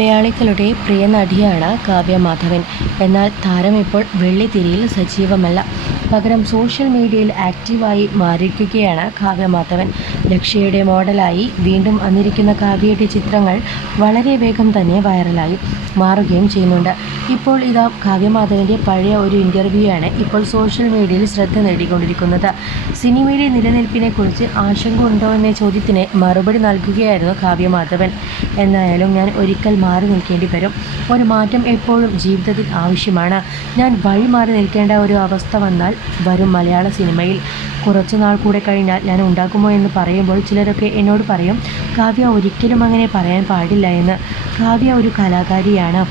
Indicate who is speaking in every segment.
Speaker 1: മലയാളികളുടെ പ്രിയ നടിയാണ് കാവ്യ മാധവൻ. എന്നാൽ താരം ഇപ്പോൾ വെള്ളിത്തിരിയിൽ സജീവമല്ല. പകരം സോഷ്യൽ മീഡിയയിൽ ആക്റ്റീവായി മാറിയിരിക്കുകയാണ് കാവ്യ മാധവൻ. ലക്ഷ്യയുടെ മോഡലായി വീണ്ടും വന്നിരിക്കുന്ന കാവ്യയുടെ ചിത്രങ്ങൾ വളരെ വേഗം തന്നെ വൈറലായി മാറുകയും ചെയ്യുന്നുണ്ട്. ഇപ്പോൾ ഇതാ കാവ്യമാധവന്റെ പഴയ ഒരു ഇന്റർവ്യൂ ആണ് ഇപ്പോൾ സോഷ്യൽ മീഡിയയിൽ ശ്രദ്ധ നേടിക്കൊണ്ടിരിക്കുന്നത്. സിനിമയിലെ നിലനിൽപ്പിനെക്കുറിച്ച് ആശങ്ക ഉണ്ടോ എന്ന ചോദ്യത്തിന് മറുപടി നൽകുകയായിരുന്നു കാവ്യമാധവൻ. എന്നായാലും ഞാൻ ഒരിക്കൽ മാറി നിൽക്കേണ്ടി വരും. ഒരു മാറ്റം എപ്പോഴും ജീവിതത്തിൽ ആവശ്യമാണ്. ഞാൻ വഴി മാറി നിൽക്കേണ്ട ഒരു അവസ്ഥ വന്നാൽ വരും മലയാള സിനിമയിൽ. കുറച്ചു നാൾ കൂടെ കഴിഞ്ഞാൽ ഞാൻ ഉണ്ടാക്കുമോ എന്ന് പറയുമ്പോൾ ചിലരൊക്കെ എന്നോട് പറയും കാവ്യ ഒരിക്കലും അങ്ങനെ പറയാൻ പാടില്ല എന്ന്. കാവ്യ ഒരു കലാകാരിയാണ്.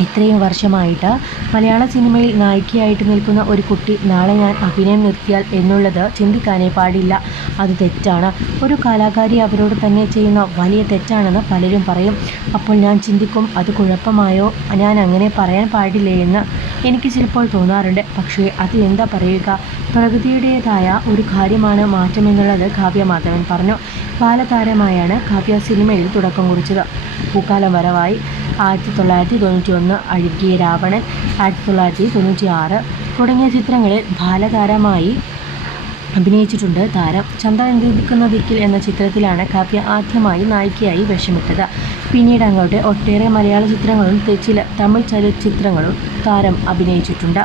Speaker 1: ഇത്രയും വർഷമായിട്ട് മലയാള സിനിമയിൽ നായികയായിട്ട് നിൽക്കുന്ന ഒരു കുട്ടി നാളെ ഞാൻ അഭിനയം നിർത്തിയാൽ എന്നുള്ളത് ചിന്തിക്കാനേ പാടില്ല. അത് തെറ്റാണ്. ഒരു കലാകാരി അവരോട് തന്നെ ചെയ്യുന്ന വലിയ തെറ്റാണെന്ന് പലരും പറയും. അപ്പോൾ ഞാൻ ചിന്തിക്കും അത് കുഴപ്പമായോ? ഞാൻ അങ്ങനെ പറയാൻ പാടില്ലേ? എന്ന് എനിക്ക് ചിലപ്പോൾ തോന്നാറുണ്ട്. പക്ഷേ അത് എന്താ പറയുക? പ്രകൃതിയുടേതായ ഒരു കാര്യമാണ് മാറ്റമെന്നുള്ളത് കാവ്യ മാധവൻ പറഞ്ഞു. ബാലതാരമായാണ് കാവ്യ സിനിമയിൽ തുടക്കം കുറിച്ചത്. പൂക്കാലം വരവായി. ആയിരത്തി തൊള്ളായിരത്തി തൊണ്ണൂറ്റി ഒന്ന് അഴുകിയ രാവണൻ ആയിരത്തി തൊള്ളായിരത്തി തൊണ്ണൂറ്റി ആറ് തുടങ്ങിയ ചിത്രങ്ങളിൽ ബാലതാരമായി അഭിനയിച്ചിട്ടുണ്ട് താരം. ചന്ത എന്തിരിക്കുന്ന ദിക്കിൽ എന്ന ചിത്രത്തിലാണ് കാവ്യ ആദ്യമായി നായികയായി വേഷമിട്ടത്. പിന്നീട് അങ്ങോട്ട് ഒട്ടേറെ മലയാള ചിത്രങ്ങളും ചില തമിഴ് ചലച്ചിത്രങ്ങളും താരം അഭിനയിച്ചിട്ടുണ്ട്.